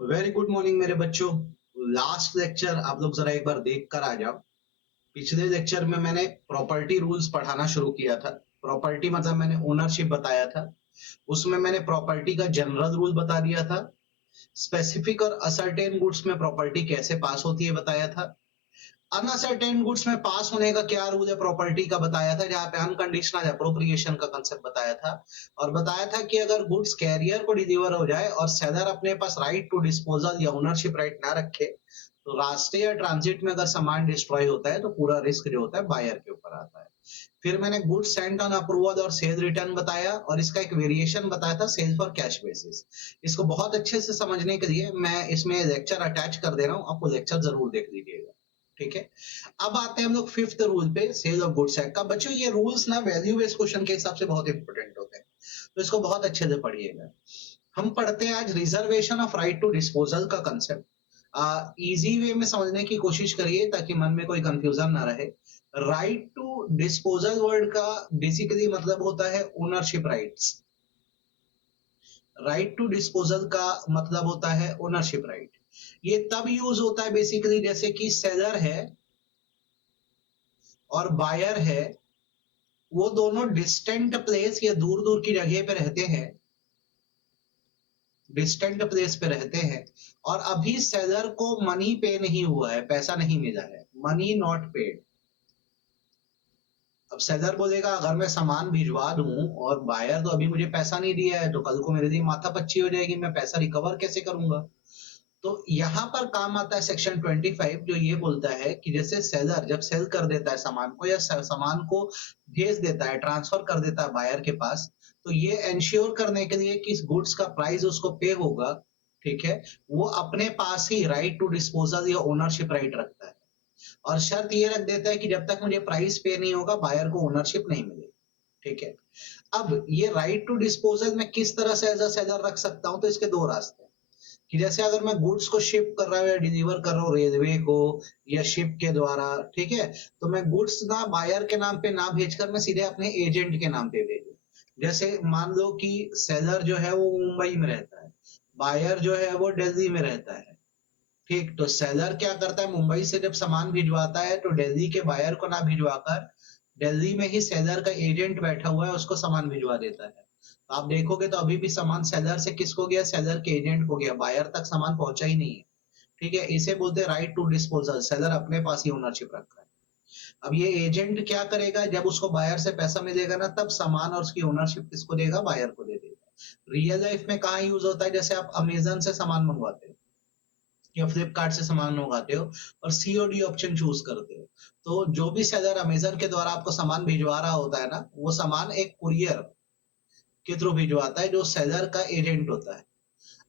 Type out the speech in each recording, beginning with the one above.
Very good morning मेरे बच्चों। Last lecture आप लोग जरा एक बार देख कर आ जाओ। पिछले लेक्चर में मैंने प्रॉपर्टी रूल्स पढ़ाना शुरू किया था। प्रॉपर्टी मतलब मैंने ओनरशिप बताया था। उसमें मैंने प्रॉपर्टी का जनरल रूल बता दिया था। स्पेसिफिक और असर्टेन गुड्स में प्रॉपर्टी कैसे पास होती है बताया था। अनअसर्टेन गुड्स में पास होने का क्या रूल है प्रॉपर्टी का बताया था, जहां पे अनकंडीशनल अप्रोप्रिएशन का कंसेप्ट बताया था। और बताया था कि अगर गुड्स कैरियर को डिलीवर हो जाए और सेलर अपने पास राइट टू डिस्पोजल या ओनरशिप राइट ना रखे, तो रास्ते या ट्रांजिट में अगर सामान डिस्ट्रॉय होता है तो पूरा रिस्क जो होता है बायर के ऊपर आता है। फिर मैंने गुड्स सेंट ऑन अप्रूवल और सेल रिटर्न बताया, और इसका एक वेरिएशन बताया था सेल फॉर कैश बेसिस। इसको बहुत अच्छे से समझने के लिए मैं इसमें लेक्चर अटैच कर दे रहा हूँ, आपको लेक्चर जरूर देख लीजिएगा। ठीक है। अब आते हैं हम लोग फिफ्थ रूल पे, सेल ऑफ गुड्स एक्ट का। बच्चों ये रूल्स ना वैल्यू बेस्ड क्वेश्चन के हिसाब से बहुत इंपॉर्टेंट होते हैं, तो इसको बहुत अच्छे से पढ़िएगा। हम पढ़ते हैं आज reservation of right to disposal का कंसेप्ट। इजी वे में समझने की कोशिश करिए ताकि मन में कोई कंफ्यूजन ना रहे। राइट टू डिस्पोजल वर्ड का बेसिकली मतलब होता है ownership rights. Right to disposal का मतलब होता है ओनरशिप राइट। ये तब यूज होता है बेसिकली जैसे कि सेलर है और बायर है, वो दोनों डिस्टेंट प्लेस या दूर दूर की जगह पे रहते हैं, डिस्टेंट प्लेस पे रहते हैं, और अभी सेलर को मनी पे नहीं हुआ है, पैसा नहीं मिला है, मनी नॉट पेड। अब सेलर बोलेगा अगर मैं सामान भिजवा दूं और बायर तो अभी मुझे पैसा नहीं दिया है, तो कल को मेरे लिए माथा पच्ची हो जाएगी, मैं पैसा रिकवर कैसे करूंगा। तो यहां पर काम आता है सेक्शन 25, जो ये बोलता है कि जैसे सेलर जब सेल कर देता है सामान को, या सामान को भेज देता है, ट्रांसफर कर देता है बायर के पास, तो ये एंश्योर करने के लिए कि इस गुड्स का प्राइस उसको पे होगा, ठीक है, वो अपने पास ही राइट टू डिस्पोजल या ओनरशिप राइट रखता है। और शर्त ये रख देता है कि जब तक मुझे प्राइस पे नहीं होगा बायर को ओनरशिप नहीं मिलेगी। ठीक है। अब ये राइट टू डिस्पोजल में किस तरह से एज अ सेलर रख सकता हूं, तो इसके दो रास्ते हैं। कि जैसे अगर मैं गुड्स को शिप कर रहा हूँ या डिलीवर कर रहा हूँ रेलवे को या शिप के द्वारा, ठीक है, तो मैं गुड्स ना बायर के नाम पे ना भेजकर मैं सीधे अपने एजेंट के नाम पे भेजूं। जैसे मान लो कि सेलर जो है वो मुंबई में रहता है, बायर जो है वो दिल्ली में रहता है। ठीक, तो सेलर क्या करता है, मुंबई से जब सामान भिजवाता है तो दिल्ली के बायर को ना भिजवाकर दिल्ली में ही सेलर का एजेंट बैठा हुआ है उसको सामान भिजवा देता है। तो आप देखोगे तो अभी भी सामान सेलर से किसको गया, सेलर के एजेंट को गया, बायर तक सामान पहुंचा ही नहीं है। ठीक है, इसे बोलते हैं राइट टू डिस्पोजल, सेलर अपने पास ही ओनरशिप रखा है। अब ये एजेंट क्या करेगा, जब उसको बायर से पैसा मिलेगा ना, तब सामान और उसकी ओनरशिप किसको देगा, बायर को दे देगा। रियल लाइफ में कहाँ यूज होता है, जैसे आप अमेजन से सामान मंगवाते हो या फ्लिपकार्ट से सामान मंगाते हो और सीओडी ऑप्शन चूज करते हो, तो जो भी सेलर अमेजन के द्वारा आपको सामान भिजवा रहा होता है ना, वो सामान एक कुरियर के थ्रू भिजवाता है जो सेलर का एजेंट होता है।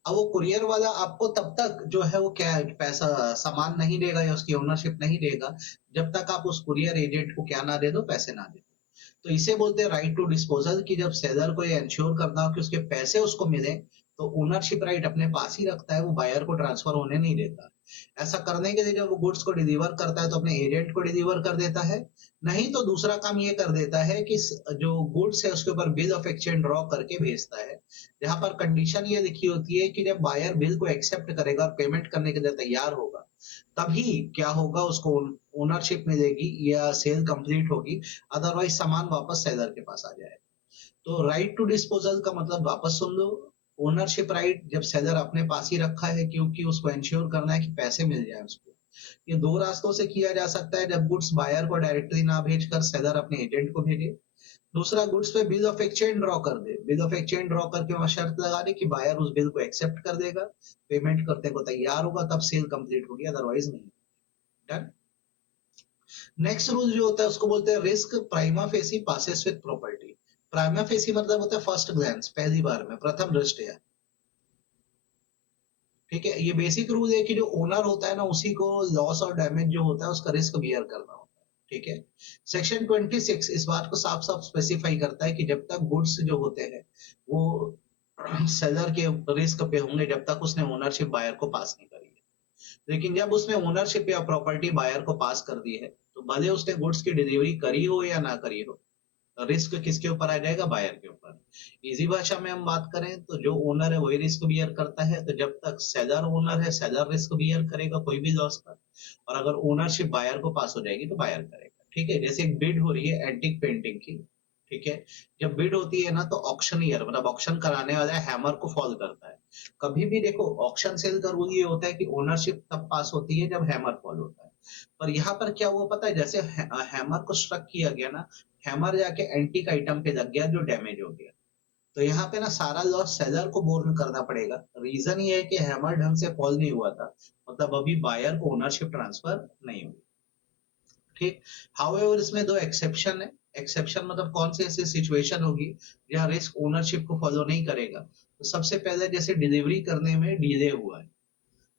अब वो कुरियर वाला आपको तब तक जो है वो क्या है, पैसा सामान नहीं देगा या उसकी ओनरशिप नहीं देगा, जब तक आप उस कुरियर एजेंट को क्या ना दे दो, पैसे ना दे दो। तो इसे बोलते हैं राइट टू डिस्पोजल, कि जब सेलर को ये इंश्योर करना हो कि उसके पैसे उसको मिले, तो ओनरशिप राइट अपने पास ही रखता है, वो बायर को ट्रांसफर होने नहीं देता। ऐसा करने के लिए जब वो गुड्स को डिलीवर करता है तो अपने एजेंट को डिलीवर कर देता है। नहीं तो दूसरा काम ये कर देता है कि जो गुड्स है उसके ऊपर बिल ऑफ एक्सचेंज ड्रॉ करके भेजता है, जहां पर कंडीशन ये लिखी होती है कि जब बायर बिल को एक्सेप्ट करेगा और पेमेंट करने के लिए तैयार होगा, तभी क्या होगा, उसको ओनरशिप मिलेगी या सेल कंप्लीट होगी, अदरवाइज सामान वापस सेलर के पास आ जाएगा। तो राइट टू डिस्पोजल का मतलब वापस सुन लो। ओनरशिप राइट जब सेलर अपने पास ही रखा है, क्योंकि उसको इंश्योर करना है कि पैसे मिल जाए उसको। ये दो रास्तों से किया जा सकता है, जब गुड्स बायर को डायरेक्टली ना भेजकर सेलर अपने एजेंट को भेजे। दूसरा, गुड्स पे बिल ऑफ एक्सचेंज ड्रॉ कर दे, बिल ऑफ एक्सचेंज ड्रॉ करके वहां शर्त लगा दे कि बायर उस बिल को एक्सेप्ट कर देगा, पेमेंट करने को तैयार होगा, तब सेल कंप्लीट होगी, अदरवाइज नहीं। डन। नेक्स्ट रूल जो होता है उसको बोलते हैं risk prima facie passes with property. Prima facie मतलब होता है फर्स्ट ग्लैंस, पहली बार में, प्रथम दृष्टया। ठीक है, ये बेसिक रूल है कि जो ओनर होता है ना, उसी को लॉस और डैमेज जो होता है उसका रिस्क बियर करना होता है। ठीक है। सेक्शन 26 इस बात को साफ साफ स्पेसिफाई करता है कि जब तक गुड्स जो होते हैं वो सेलर के रिस्क पे होंगे, जब तक उसने ओनरशिप बायर को पास नहीं करी है। लेकिन जब उसने ओनरशिप या प्रॉपर्टी बायर को पास कर दी है, तो भले उसने गुड्स की डिलीवरी करी हो या ना करी हो, रिस्क किसके ऊपर आ जाएगा? बायर के ऊपर। इजी भाषा में हम बात करें तो जो ओनर है वही रिस्क बियर करता है, तो जब तक सेलर ओनर है सेलर रिस्क बियर करेगा कोई भी लॉस का, और अगर ओनरशिप बायर को पास हो जाएगी तो बायर करेगा। ठीक है, जैसे एक बिड हो रही है एंटिक पेंटिंग की, ठीक है, जब बिड होती है ना तो ऑक्शनियर मतलब ऑक्शन कराने वाला हैमर को फॉल करता है। कभी भी देखो ऑक्शन सेल का रूल ये होता है कि ओनरशिप तब पास होती है जब हैमर फॉल होता है। पर यहाँ पर क्या हुआ पता है, जैसे हैमर को स्ट्रक किया गया ना, हैमर जाके एंटीक आइटम पे लग गया जो डैमेज हो गया, तो यहाँ पे ना सारा लॉस सेलर को बोर्न करना पड़ेगा। रीजन ये है कि हैमर ढंग से फॉल नहीं हुआ था, मतलब अभी बायर को ओनरशिप ट्रांसफर नहीं हुई। ठीक। हाउएवर इसमें दो एक्सेप्शन है। एक्सेप्शन मतलब कौन सी ऐसी सिचुएशन होगी जहाँ रिस्क ओनरशिप को फॉलो नहीं करेगा। तो सबसे पहले जैसे डिलीवरी करने में डिले हुआ है,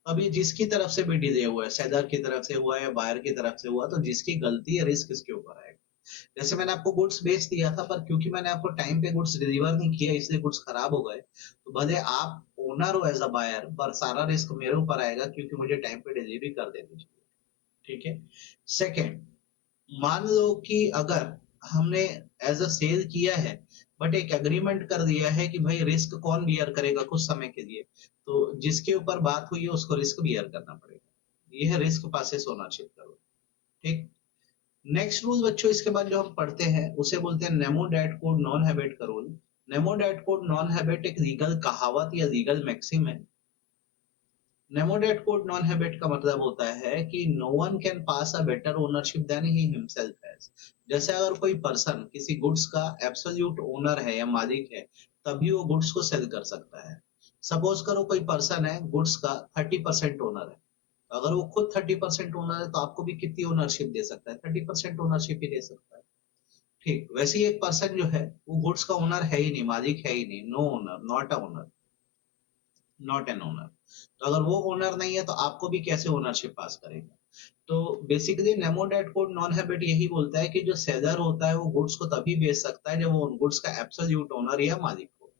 अभी जिसकी तरफ से भी डिले हुआ है, सेलर की तरफ से हुआ है या बायर की तरफ से हुआ, तो जिसकी गलती है रिस्क इसके ऊपर आएगा। जैसे मैंने आपको गुड्स बेच दिया था, पर क्योंकि मैंने आपको टाइम पे गुड्स डिलीवर नहीं किया इसलिए गुड्स खराब हो गए, तो भले आप ओनर हो एज अ बायर, पर सारा रिस्क मेरे ऊपर आएगा क्योंकि मुझे टाइम पे डिलीवरी कर देनी चाहिए। ठीक है। सेकेंड, मान लो कि अगर हमने एज अ सेल किया है, बट एक एग्रीमेंट कर दिया है कि भाई रिस्क कौन बियर करेगा कुछ समय के लिए, तो जिसके ऊपर बात हुई है उसको रिस्क बियर करना पड़ेगा। ये है रिस्क पासेस ओनरशिप का रूल। ठीक। नेक्स्ट रूल बच्चों इसके बाद जो हम पढ़ते हैं उसे बोलते हैं nemo dat quod non habet का rule. Nemo dat quod non habet एक लीगल कहावत या लीगल मैक्सिम है। नेमोडेट कोड नॉन हैबिट का मतलब होता है कि no one can pass a better ownership than he himself has. जैसे अगर कोई पर्सन किसी गुड्स का एब्सोल्यूट ओनर है या मालिक है, तभी वो गुड्स को सेल कर सकता है। सपोज करो कोई पर्सन है गुड्स का 30% ओनर है, अगर वो खुद 30% ओनर है तो आपको भी कितनी ओनरशिप दे सकता है? 30% ओनरशिप ही दे सकता है। ठीक वैसे ही एक पर्सन जो है वो गुड्स का ओनर है ही नहीं, मालिक है ही नहीं, no owner, not a owner, not an owner. तो अगर वो ओनर नहीं है तो आपको भी कैसे ओनरशिप पास करेगा? तो बेसिकली नेमोडेट कोड नॉन हैबिट यही बोलता है कि जो सेलर होता है वो गुड्स को तभी बेच सकता है जब वो उन गुड्स का एब्सोल्यूट ओनर या मालिक हो।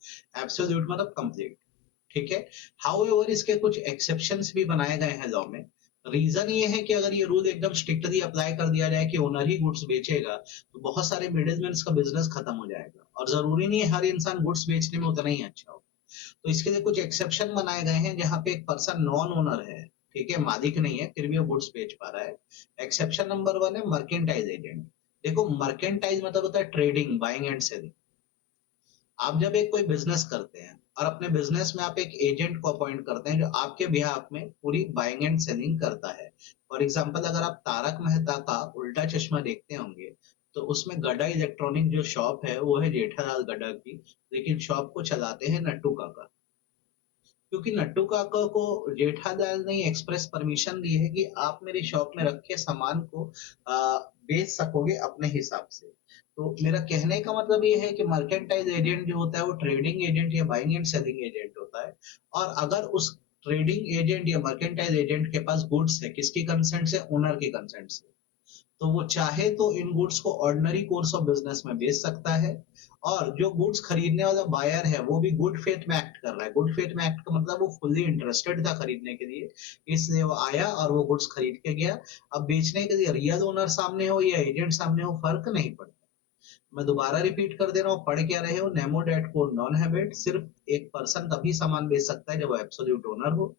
एब्सोल्यूट मतलब कंप्लीट। ठीक है। हाउएवर इसके कुछ एक्सेप्शंस भी बनाए गए हैं लॉ में। रीजन ये है कि अगर ये रूल एकदम स्ट्रिक्टली अप्लाई कर दिया जाए कि ओनर ही गुड्स बेचेगा, तो बहुत सारे मिडिलमैन का बिजनेस खत्म हो जाएगा, और जरूरी नहीं है हर इंसान गुड्स बेचने में उतना ही अच्छा हो। तो इसके लिए कुछ एक्सेप्शन बनाए गए हैं जहां पे एक पर्सन नॉन ओनर है, ठीक है, मालिक नहीं है, फिर भी वो गुड्स बेच पा रहा है। एक्सेप्शन नंबर 1 है मर्केंटाइज एजेंट। देखो मर्केंटाइज मतलब होता है ट्रेडिंग, बाइंग एंड सेलिंग। आप जब एक कोई बिजनेस करते हैं और अपने बिजनेस में आप एक एजेंट को अपॉइंट करते हैं जो आपके बिहाफ में पूरी बाइंग एंड सेलिंग करता है। फॉर एग्जाम्पल अगर आप तारक मेहता का उल्टा चश्मा देखते होंगे, तो उसमें गड्डा इलेक्ट्रॉनिक जो शॉप है वो है जेठालाल गड्डा की, लेकिन शॉप को चलाते हैं नट्टू काका। क्योंकि नट्टू काका को जेठालाल ने एक्सप्रेस परमिशन दी है कि आप मेरी शॉप में रखे सामान को बेच सकोगे अपने हिसाब से। तो मेरा कहने का मतलब ये है कि मर्केंटाइज एजेंट जो होता है वो ट्रेडिंग एजेंट या बाइंग एंड सेलिंग एजेंट होता है। और अगर उस ट्रेडिंग एजेंट या मर्केंटाइज एजेंट के पास गुड्स है, किसकी कंसेंट से? ओनर की कंसेंट से, तो वो चाहे तो इन गुड्स को ऑर्डिनरी कोर्स ऑफ बिजनेस में बेच सकता है। और जो गुड्स खरीदने वाला बायर है वो भी गुड फेथ में एक्ट कर रहा है। गुड फेथ में एक्ट का मतलब वो फुल्ली इंटरेस्टेड था खरीदने के लिए, इसलिए वो आया और वो गुड्स खरीद के गया। अब बेचने के लिए रियल ओनर सामने हो या एजेंट सामने हो फर्क नहीं पड़ता। मैं दोबारा रिपीट कर दे रहा हूँ, पढ़ क्या रहे हो, नेमो डेट को नॉन हैबिट, सिर्फ एक पर्सन तभी सामान बेच सकता है जब वो एब्सोल्यूट ओनर हो।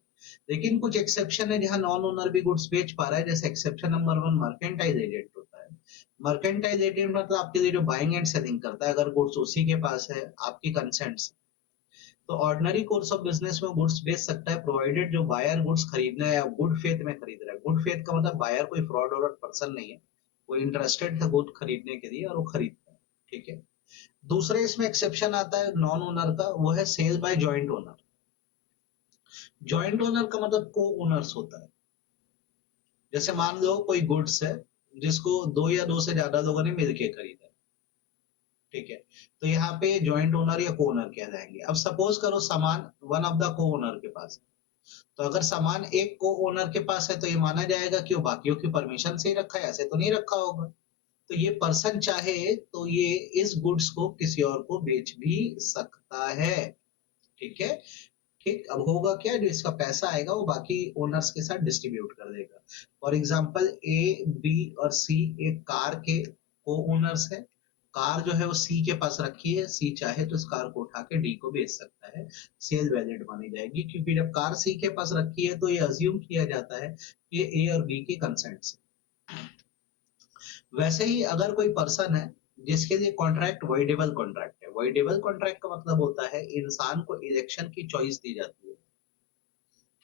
लेकिन कुछ एक्सेप्शन है जहां नॉन ओनर भी गुड्स बेच पा रहा है, जैसे एक्सेप्शन नंबर 1 मर्केंटाइज एजेंट होता है। मर्केंटाइज एजेंट मतलब आपके लिए जो बाइंग एंड सेलिंग करता है, अगर गुड्स उसी के पास है आपकी कंसेंट से, तो ऑर्डिनरी कोर्स ऑफ बिजनेस में गुड्स बेच सकता है, प्रोवाइडेड जो बायर गुड्स खरीदना है या गुड फेथ में खरीद रहा है। गुड फेथ का मतलब बायर कोई फ्रॉड और पर्सन नहीं है, वो इंटरेस्टेड था गुड खरीदने के लिए और वो खरीदता है। ठीक है। दूसरे इसमें एक्सेप्शन आता है नॉन ओनर का, वो है sale by joint owner. Joint owner का मतलब को ओनर्स होता है। जैसे मान लो कोई गुड्स है जिसको दो या दो से ज्यादा लोगों ने मिलके खरीदा, ठीक है, तो यहाँ पे जॉइंट ओनर या को ओनर कह जाएंगे। अब सपोज करो सामान वन ऑफ द को ओनर के पास है, तो अगर सामान एक को ओनर के पास है तो ये माना जाएगा कि वो बाकियों की परमिशन से ही रखा है, ऐसे तो नहीं रखा होगा। तो ये पर्सन चाहे तो ये इस गुड्स को किसी और को बेच भी सकता है। ठीक है। ठीक। अब होगा क्या, जो इसका पैसा आएगा वो बाकी ओनर्स के साथ डिस्ट्रीब्यूट कर देगा। फॉर एग्जाम्पल ए बी और सी एक कार के को ओनर्स है, कार जो है वो सी के पास रखी है, सी चाहे तो इस कार को उठा के डी को बेच सकता है, सेल वैलिड मानी जाएगी, क्योंकि जब कार सी के पास रखी है तो ये अज्यूम किया जाता है कि ये ए और बी की कंसेंट से। वैसे ही अगर कोई पर्सन है जिसके लिए कॉन्ट्रैक्ट वॉइडेबल कॉन्ट्रैक्ट है, वॉइडेबल कॉन्ट्रैक्ट का मतलब होता है इंसान को इलेक्शन की चॉइस दी जाती है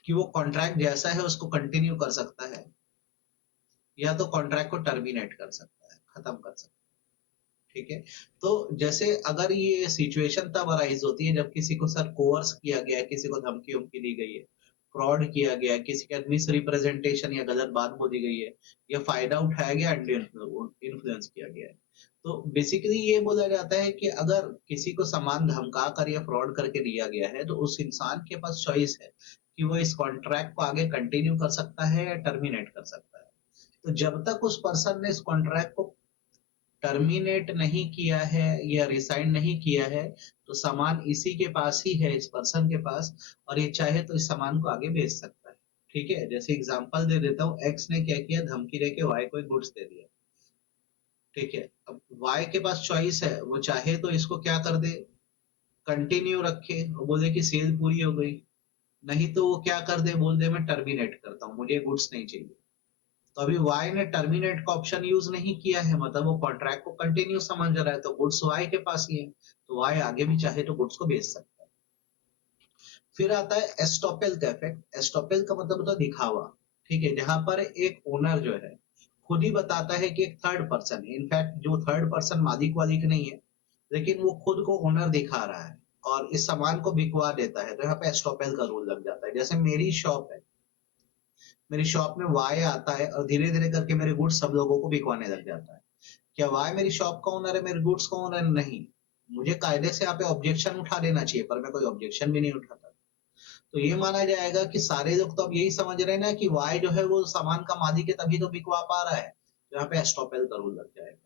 कि वो कॉन्ट्रैक्ट जैसा है उसको कंटिन्यू कर सकता है या तो कॉन्ट्रैक्ट को टर्मिनेट कर सकता है, खत्म कर सकता है। ठीक है, तो जैसे अगर ये सिचुएशन तब अराइज होती है जब किसी को सर कोर्स किया गया है, किसी को धमकी उमकी दी गई है, फ्रॉड किया गया है, किसी का मिस रिप्रेजेंटेशन या गलत बात बोली गई है, या फायदा उठाया गया, इन्फ्लुएंस किया गया है। तो बेसिकली ये बोला जाता है कि अगर किसी को सामान धमका कर या फ्रॉड करके दिया गया है तो उस इंसान के पास चॉइस है कि वो इस कॉन्ट्रैक्ट को आगे कंटिन्यू कर सकता है या टर्मिनेट कर सकता है। तो जब तक उस पर्सन ने इस कॉन्ट्रैक्ट को टर्मिनेट नहीं किया है या रिसाइन नहीं किया है तो सामान इसी के पास ही है, इस पर्सन के पास, और ये चाहे तो इस सामान को आगे बेच सकता है। ठीक है, जैसे एग्जांपल दे देता हूँ, एक्स ने क्या किया, धमकी देके वाई को एक गुड्स दे दिया। ठीक है, अब वाई के पास चॉइस है, वो चाहे तो इसको क्या कर दे, कंटिन्यू रखे, वो बोले कि सेल पूरी हो गई, नहीं तो वो क्या कर दे, बोल दे मैं टर्मिनेट करता हूँ, मुझे गुड्स नहीं चाहिए। तो अभी वाई ने टर्मिनेट का ऑप्शन यूज नहीं किया है, मतलब वो कॉन्ट्रैक्ट को कंटिन्यू समझ रहा है, तो गुड्स वाई के पास ही है, तो वाई आगे भी चाहे तो गुड्स को बेच सकता है। फिर आता है एस्टोपेल का इफेक्ट। एस्टोपेल का मतलब होता है दिखावा। ठीक है, जहां पर एक ओनर जो है खुद ही बताता है कि एक थर्ड पर्सन है, इनफैक्ट जो थर्ड पर्सन मालिक वालिक नहीं है, लेकिन वो खुद को ओनर दिखा रहा है और इस सामान को बिकवा देता है, तो यहाँ पे एस्टोपेल का रूल लग जाता है। जैसे मेरी शॉप है, मेरी शॉप में वाई आता है और धीरे धीरे करके मेरे गुड्स सब लोगों को बिकवाने लग जाता है। क्या वाई मेरी शॉप का ओनर है, मेरे गुड्स का ओनर नहीं? मुझे कायदे से यहाँ पे ऑब्जेक्शन उठा देना चाहिए, पर मैं कोई ऑब्जेक्शन भी नहीं उठाता। तो ये माना जाएगा कि सारे लोग तो अब यही समझ रहे हैं ना कि वाई जो है वो सामान का मालिक है तभी तो बिकवा पा रहा है, तो यहाँ पे एस्टॉपेल का रूल लग जाएगा।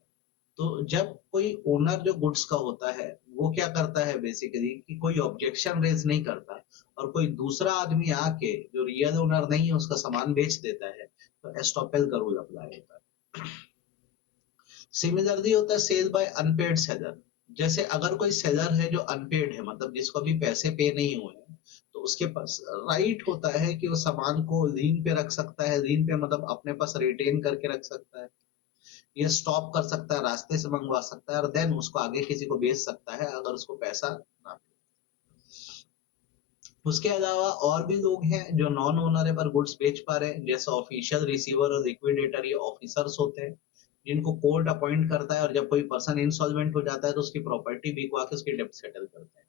तो जब कोई ओनर जो गुड्स का होता है वो क्या करता है बेसिकली कि कोई ऑब्जेक्शन रेज नहीं करता, और कोई दूसरा आदमी आके जो रियल ओनर नहीं है उसका सामान बेच देता है, तो एस्टॉपेल का रूल अप्लाई होता है। सिमिलरली होता है सेल बाय अनपेड सेलर। जैसे अगर कोई सेलर है जो अनपेड है, मतलब जिसको अभी पैसे पे नहीं हुए हैं, तो उसके पास राइट होता है कि वो सामान को लीन पे रख सकता है, लीन पे मतलब अपने पास रिटेन करके रख सकता है, ये स्टॉप कर सकता है, रास्ते से मंगवा सकता है और देन उसको आगे किसी को बेच सकता है अगर उसको पैसा ना। उसके अलावा और भी लोग हैं जो नॉन ओनरेबल गुड्स बेच पा रहे हैं, जैसे ऑफिशियल रिसीवर और लिक्विडेटर, ये ऑफिसर्स होते हैं जिनको कोर्ट अपॉइंट करता है, और जब कोई पर्सन इंसॉल्वेंट हो जाता है तो उसकी प्रॉपर्टी बिकवा के उसकी डेब्ट सेटल करते हैं।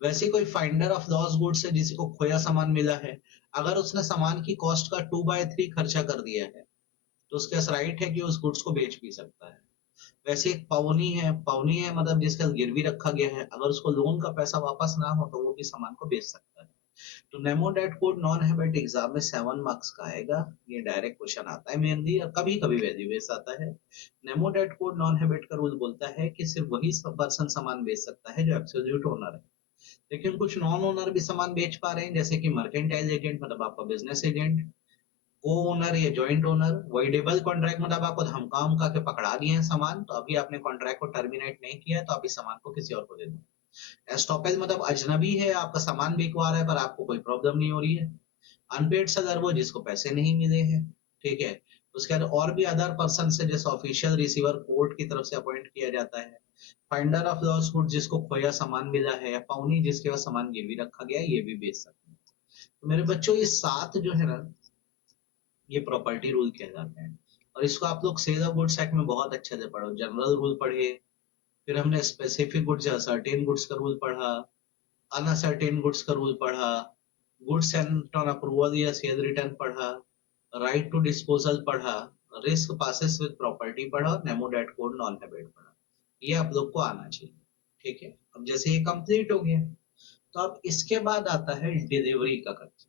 वैसे कोई फाइंडर ऑफ लॉस गुड्स है जिसी को खोया सामान मिला है, अगर उसने सामान की कॉस्ट का 2/3 खर्चा कर दिया है तो उसके पास राइट है कि उस गुड्स को बेच भी सकता है। वैसे एक पवनी है, पवनी है मतलब जिसका गिरवी रखा गया है, अगर उसको लोन का पैसा वापस ना हो तो वो भी सामान को बेच सकता है। तो nemo dat quod non habet exam में 7 मार्क्स का आएगा, ये डायरेक्ट क्वेश्चन आता है मेनली, और कभी कभी वैल्यू बेस आता है। Nemo dat quod non habet का रूल बोलता है कि सिर्फ वही पर्सन सामान बेच सकता है जो एब्सोल्यूट ओनर है, लेकिन कुछ नॉन ओनर भी सामान बेच पा रहे हैं, जैसे कि मर्केंटाइल एजेंट मतलब आपका बिजनेस एजेंट, को ओनर या जॉइंट ओनर। वॉइडेबल कॉन्ट्रैक्ट मतलब आपको धमका उमका के पकड़ा दिए हैं सामान, तो अभी आपने कॉन्ट्रैक्ट को टर्मिनेट नहीं किया है तो आप इस सामान को किसी और को दे दो। एस्टॉपेज मतलब अजनबी है, आपका सामान बिकवा रहा है पर आपको कोई प्रॉब्लम नहीं हो रही है। अनपेड सेलर वो जिसको पैसे नहीं मिले हैं। ठीक है, उसके बाद और भी अदर पर्सन से जैसे ऑफिशियल रिसीवर कोर्ट की तरफ से अपॉइंट किया जाता है। फाइंडर ऑफ लॉस गुड जिसको खोया सामान मिला है, या पाउनी जिसके पास सामान गिरवी रखा गया है, ये भी बेच सकते हैं। तो मेरे बच्चों ये 7 जो है ना, ये प्रॉपर्टी रूल कहलाते हैं, और इसको आप लोग सेल ऑफ गुड्स एक्ट में बहुत अच्छे से पढ़ो। जनरल रूल पढ़े, फिर हमने स्पेसिफिक गुड्स या सर्टेन गुड्स का रूल पढ़ा, अनसर्टेन गुड्स का रूल पढ़ा, गुड्स सेंट ऑन अप्रूवल या सेल रिटर्न पढ़ा, राइट टू डिस्पोजल पढ़ा, रिस्क पासेस विद प्रॉपर्टी पढ़ा, और nemo dat quod non habet पढ़ा। ये आप लोग को आना चाहिए। ठीक है, अब जैसे ये कंप्लीट हो गया तो अब इसके बाद आता है डिलीवरी का खर्चा।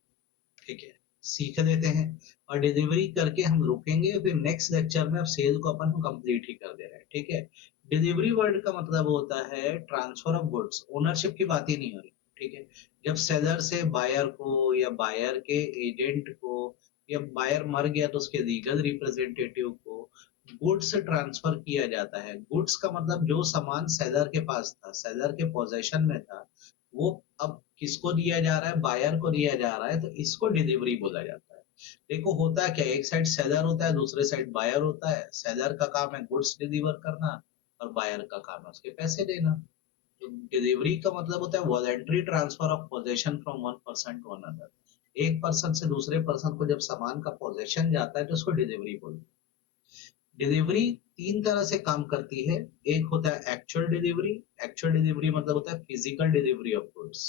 ठीक है, सीख लेते हैं, और डिलीवरी करके हम रुकेंगे, फिर नेक्स्ट लेक्चर में अब सेल को अपन कंप्लीट ही कर दे रहे हैं। ठीक है, डिलीवरी वर्ड का मतलब होता है ट्रांसफर ऑफ गुड्स, ओनरशिप की बात ही नहीं हो रही। ठीक है, जब सेलर से बायर को या बायर के एजेंट को, या बायर मर गया तो उसके लीगल रिप्रेजेंटेटिव को गुड्स ट्रांसफर किया जाता है। गुड्स का मतलब जो सामान सेलर के पास था, सेलर के पोजेशन में था, वो अब किसको दिया जा रहा है, बायर को दिया जा रहा है, तो इसको डिलीवरी बोला जाता है। देखो होता क्या है, एक साइड सेलर होता है, दूसरे साइड बायर होता है। सेलर का काम है गुड्स डिलीवर करना और बायर का काम है उसके पैसे देना। तो डिलीवरी का मतलब होता है voluntary transfer of possession from one person to another. एक पर्सन से दूसरे पर्सन को जब सामान का पोजेशन जाता है तो उसको डिलीवरी बोलते हैं। डिलीवरी तीन तरह से काम करती है। एक होता है एक्चुअल डिलीवरी। एक्चुअल डिलीवरी मतलब होता है physical delivery of goods.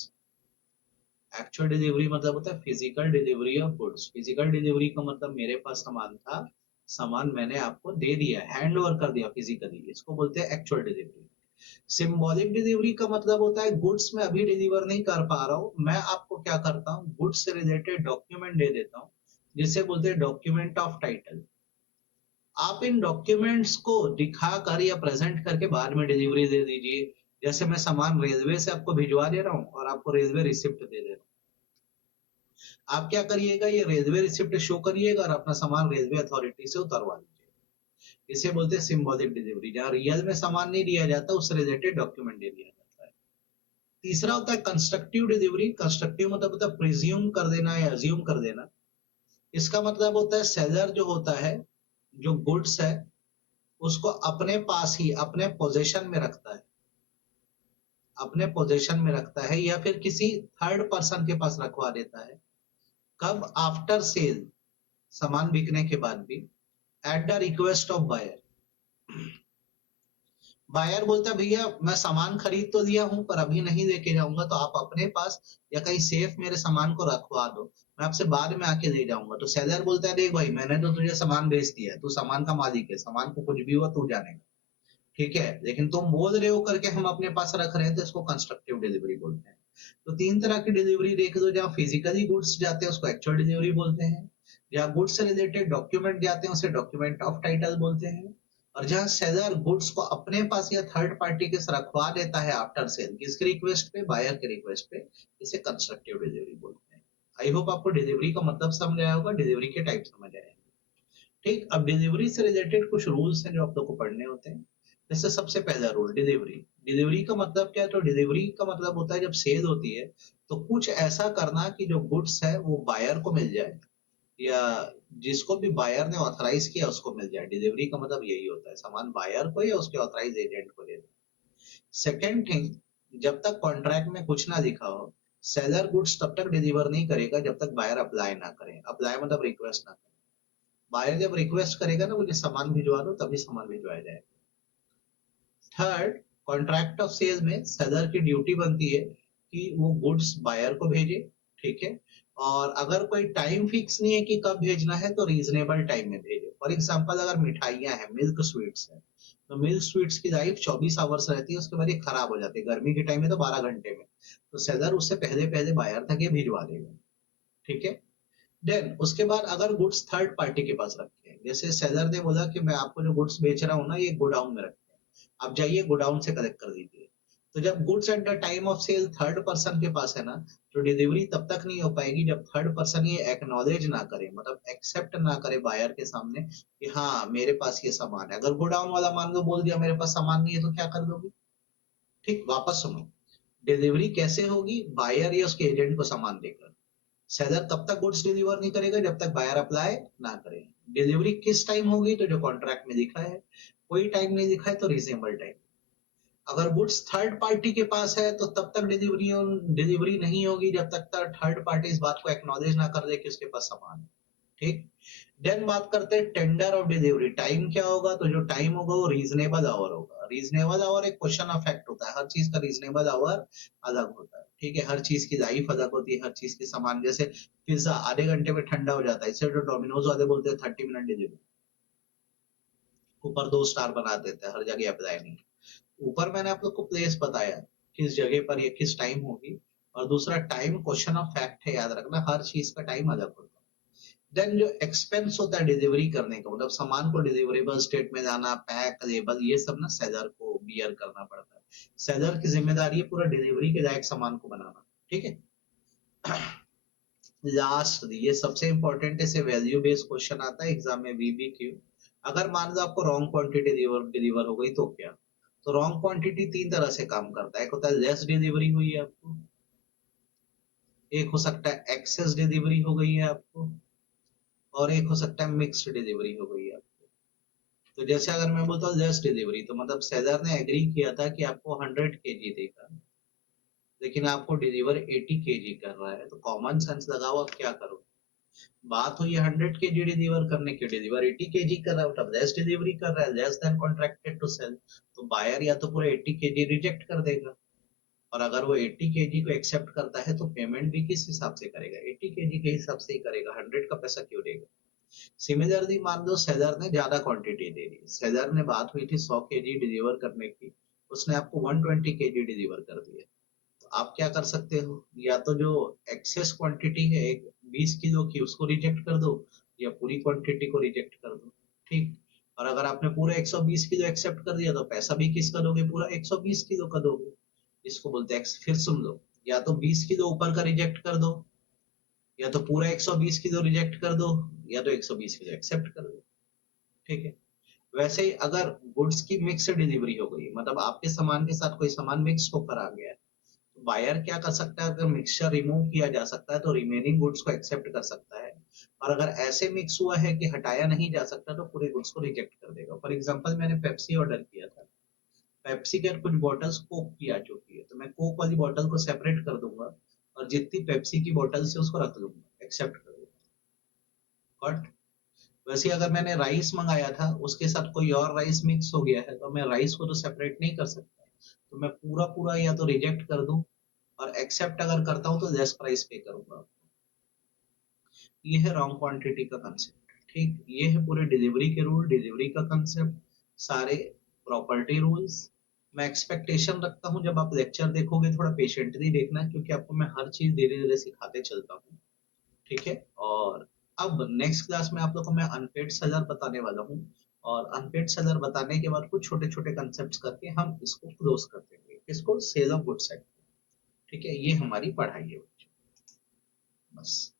Actual delivery मतलब होता है physical delivery of goods. Physical delivery का मतलब मेरे पास सामान था, सामान मैंने आपको दे दिया, हैंड ओवर कर दिया फिजिकली, इसको बोलते हैं एक्चुअल डिलीवरी। सिंबॉलिक डिलीवरी का मतलब होता है गुड्स मैं अभी डिलीवर नहीं कर पा रहा हूँ, मैं आपको क्या करता हूँ, गुड्स से रिलेटेड डॉक्यूमेंट दे देता हूँ, जिसे बोलते हैं डॉक्यूमेंट ऑफ टाइटल। आप इन डॉक्यूमेंट्स को दिखाकर या प्रेजेंट करके बाद में डिलीवरी दे दीजिए। जैसे मैं सामान रेलवे से आपको भिजवा दे रहा हूँ और आपको रेलवे रिसिप्ट दे दे रहा हूँ, आप क्या करिएगा, ये रेलवे रिसिप्ट शो करिएगा और अपना सामान रेलवे अथॉरिटी से उतरवा लीजिए। इसे बोलते हैं सिंबॉलिक डिलीवरी, जहाँ रियल में सामान नहीं दिया जाता, उससे रिलेटेड डॉक्यूमेंट दे दिया जाता है। तीसरा होता है कंस्ट्रक्टिव डिलीवरी। कंस्ट्रक्टिव मतलब होता है प्रिज्यूम कर देना या अज्यूम कर देना। इसका मतलब होता है सेलर जो होता है, जो गुड्स है, उसको अपने पास ही अपने पोजेशन में रखता है, अपने पोजीशन में रखता है या फिर किसी थर्ड पर्सन के पास रखवा देता है। कब, आफ्टर सेल, सामान बिकने के बाद भी, at the request of buyer. Buyer बोलता है भैया मैं सामान खरीद तो लिया हूं पर अभी नहीं लेके जाऊंगा, तो आप अपने पास या कहीं सेफ मेरे सामान को रखवा दो, मैं आपसे बाद में आके ले जाऊंगा। तो सेलर बोलता है देख भाई मैंने तो तुझे सामान बेच दिया है, तू सामान का मालिक है, सामान को कुछ भी हुआ तू जानेगा, ठीक है, लेकिन तुम बोल रहे हो करके हम अपने पास रख रहे हैं, तो इसको कंस्ट्रक्टिव डिलीवरी बोलते हैं। तो तीन तरह की डिलीवरी देख दो, जहाँ फिजिकली गुड्स जाते हैं उसको एक्चुअल डिलीवरी बोलते हैं, जहाँ गुड्स से रिलेटेड डॉक्यूमेंट जाते हैं उसे डॉक्यूमेंट ऑफ टाइटल बोलते हैं, और जहाँ सेलर गुड्स को अपने पास या थर्ड पार्टी के रखवा देता है आफ्टर सेल, किसके रिक्वेस्ट पे, बायर के रिक्वेस्ट पे, इसे कंस्ट्रक्टिव डिलीवरी बोलते हैं। आई होप आपको डिलीवरी का मतलब समझ आया होगा, डिलीवरी के टाइप समझ आए। ठीक, अब डिलीवरी से रिलेटेड कुछ रूल्स हैं जो आप लोग को पढ़ने होते हैं। जैसे सबसे पहला रूल, डिलीवरी। डिलीवरी का मतलब क्या है, तो डिलीवरी का मतलब होता है जब सेल होती है तो कुछ ऐसा करना कि जो गुड्स है वो बायर को मिल जाए, या जिसको भी बायर ने ऑथराइज किया उसको मिल जाए। डिलीवरी का मतलब यही होता है, सामान बायर को या उसके ऑथराइज एजेंट को दे दो। सेकेंड थिंग, जब तक कॉन्ट्रैक्ट में कुछ ना लिखा हो, सेलर गुड्स तब तक डिलीवर नहीं करेगा जब तक बायर अप्लाई ना करे। अप्लाई मतलब रिक्वेस्ट ना करे। बायर जब रिक्वेस्ट करेगा ना मुझे सामान भिजवा दो, तभी सामान भिजवाया जाएगा। थर्ड, कॉन्ट्रैक्ट ऑफ सेल्स में सेलर की ड्यूटी बनती है कि वो गुड्स बायर को भेजे, ठीक है, और अगर कोई टाइम फिक्स नहीं है कि कब भेजना है तो रीजनेबल टाइम में भेजे। फॉर एग्जांपल अगर मिठाइयां हैं, मिल्क स्वीट्स है, तो मिल्क स्वीट्स की लाइफ 24 आवर्स रहती है, उसके बाद ये खराब हो जाती है, गर्मी के टाइम में तो 12 घंटे में, तो सेलर उससे पहले पहले बायर तक ये भिजवा देगा, ठीक है। देन उसके बाद अगर गुड्स थर्ड पार्टी के पास रखे हैं, जैसे सेलर ने बोला कि मैं आपको जो गुड्स बेच रहा हूँ ना ये गोडाउन में रखते हैं, आप जाइए गोडाउन से कलेक्ट कर दीजिए। तो जब goods at the time of sale third person के पास है ना, तो डिलीवरी तब तक नहीं हो पाएगी जब थर्ड पर्सन ये एक्नॉलेज ना करे, मतलब एक्सेप्ट ना करे बायर के सामने कि हाँ मेरे पास ये सामान है। अगर गोडाउन वाला मान लो बोल दिया मेरे पास सामान नहीं है, तो क्या कर दोगे। ठीक, वापस सुनो, डिलीवरी कैसे होगी, बायर या उसके एजेंट को सामान देकर। सेलर तब तक गुड्स डिलीवर नहीं करेगा जब तक बायर अप्लाई ना करे। डिलीवरी किस टाइम होगी, तो जो कॉन्ट्रैक्ट में लिखा है, कोई टाइम नहीं लिखा है तो रीजनेबल टाइम। अगर गुड्स थर्ड पार्टी के पास है तो तब तक डिलीवरी डिलीवरी नहीं होगी जब तक थर्ड पार्टी इस बात को एक्नॉलेज ना कर दे कि उसके पास सामान है, ठीक। देन बात करते हैं टेंडर ऑफ डिलीवरी। टाइम क्या होगा, तो जो टाइम होगा वो रीजनेबल आवर होगा। रीजनेबल आवर एक क्वेश्चन ऑफ फैक्ट होता है, हर चीज का रीजनेबल आवर अलग होता है, ठीक है, हर चीज की लाइफ अलग होती है, हर चीज के सामान, जैसे पिज्जा आधे घंटे में ठंडा हो जाता है, इससे जो डोमिनोज वाले बोलते हैं 30 मिनट डिलीवरी, ऊपर 2 स्टार बना देते हैं, हर जगह अप्लाई नहीं। ऊपर मैंने आप लोग को प्लेस बताया किस जगह पर ये किस टाइम होगी, और दूसरा टाइम क्वेश्चन ऑफ फैक्ट है, याद रखना हर चीज का टाइम अलग होता है। देन जो एक्सपेंस होता है डिलीवरी करने का, मतलब सामान को डिलीवरेबल स्टेट में जाना, पैक, लेबल, ये सब ना सेलर को बियर करना पड़ता है। सेलर की जिम्मेदारी है पूरा डिलीवरी के लायक सामान को बनाना, ठीक है। लास्ट, ये सबसे इंपॉर्टेंट है, वैल्यू बेस्ड क्वेश्चन आता है एग्जाम में, VBQ। अगर मान लो आपको रॉन्ग क्वांटिटी डिलीवर हो गई तो क्या? तो रॉन्ग क्वांटिटी 3 तरह से काम करता है। एक होता है लेस डिलीवरी हुई है आपको, एक हो सकता है एक्सेस डिलीवरी हो गई है आपको, और एक हो सकता है मिक्स्ड डिलीवरी हो गई है आपको। तो जैसे अगर मैं बोलता हूँ लेस डिलीवरी, तो मतलब सेलर ने एग्री किया था कि आपको 100 केजी देगा, लेकिन आपको डिलीवर 80 केजी कर रहा है, तो कॉमन सेंस लगाओ आप क्या करो। बात हुई 100 केजी डिलीवर करने की, डिलीवर 80 केजी कर रहा है, मतलब लेस डिलीवरी कर रहा है, less than contracted to sale. तो बायर या तो पूरा 80 केजी रिजेक्ट कर देगा, और अगर वो 80 केजी को एक्सेप्ट करता है तो पेमेंट भी किस हिसाब से करेगा? 80 केजी के हिसाब से ही करेगा, 100 का पैसा क्यों देगा? सिमिलरली मान लो सेलर ने ज्यादा क्वांटिटी दे दी, सेलर ने बात हुई थी 100 केजी डिलीवर करने की, उसने आपको 120 केजी डिलीवर कर दिया। तो आप क्या कर सकते हो, या तो जो एक्सेस क्वांटिटी है एक 20 किलो की उसको रिजेक्ट कर दो, या पूरी क्वांटिटी को रिजेक्ट कर दो। ठीक। और अगर आपने पूरा 120 किलो एक्सेप्ट कर दिया तो पैसा भी किसका दोगे? पूरा 120 किलो का दोगे। इसको बोलते हैं फिर सुन लो, या तो 20 किलो ऊपर का रिजेक्ट कर दो, या तो पूरा 120 किलो रिजेक्ट कर दो, या तो 120 किलो एक्सेप्ट कर दो। ठीक है। वैसे ही अगर गुड्स की मिक्स डिलीवरी हो गई, मतलब आपके सामान के साथ कोई सामान मिक्स होकर आ गया है, तो बायर क्या कर सकता है? अगर मिक्सचर रिमूव किया जा सकता है तो रिमेनिंग गुड्स को एक्सेप्ट कर सकता है, और अगर ऐसे मिक्स हुआ है कि हटाया नहीं जा सकता तो पूरे गुड्स को रिजेक्ट कर देगा। फॉर एग्जांपल मैंने पेप्सी ऑर्डर किया था, पेप्सी के कुछ बॉटल्स कोक की आ चुकी है, तो मैं कोक वाली बॉटल को सेपरेट कर दूंगा, और जितनी पेप्सी की बॉटल से उसको रख दूंगा, एक्सेप्ट कर दूंगा। गॉट? वैसे अगर मैंने राइस मंगाया था, उसके साथ कोई और राइस मिक्स हो गया है, तो मैं राइस को तो सेपरेट नहीं कर सकता, तो मैं पूरा पूरा या तो रिजेक्ट कर दूं, और एक्सेप्ट अगर करता हूं तो लेस प्राइस पे करूंगा। ये है रॉन्ग क्वांटिटी का कंसेप्ट। ठीक, ये है पूरे डिलीवरी के रूल, डिलीवरी का कंसेप्ट, सारे प्रॉपर्टी रूल्स। मैं एक्सपेक्टेशन रखता हूँ जब आप लेक्चर देखोगे थोड़ा पेशेंटली देखना, क्योंकि आपको मैं हर चीज धीरे धीरे सिखाते चलता हूँ। ठीक है। और अब नेक्स्ट क्लास में आप लोगों को मैं अनपेड सेलर बताने वाला हूँ, और अनपेड सेलर बताने के बाद कुछ छोटे छोटे कंसेप्ट करके हम इसको क्लोज कर देंगे, इसको सेल ऑफ गुड सेट। ठीक है, ये हमारी पढ़ाई है बच्चों। बस।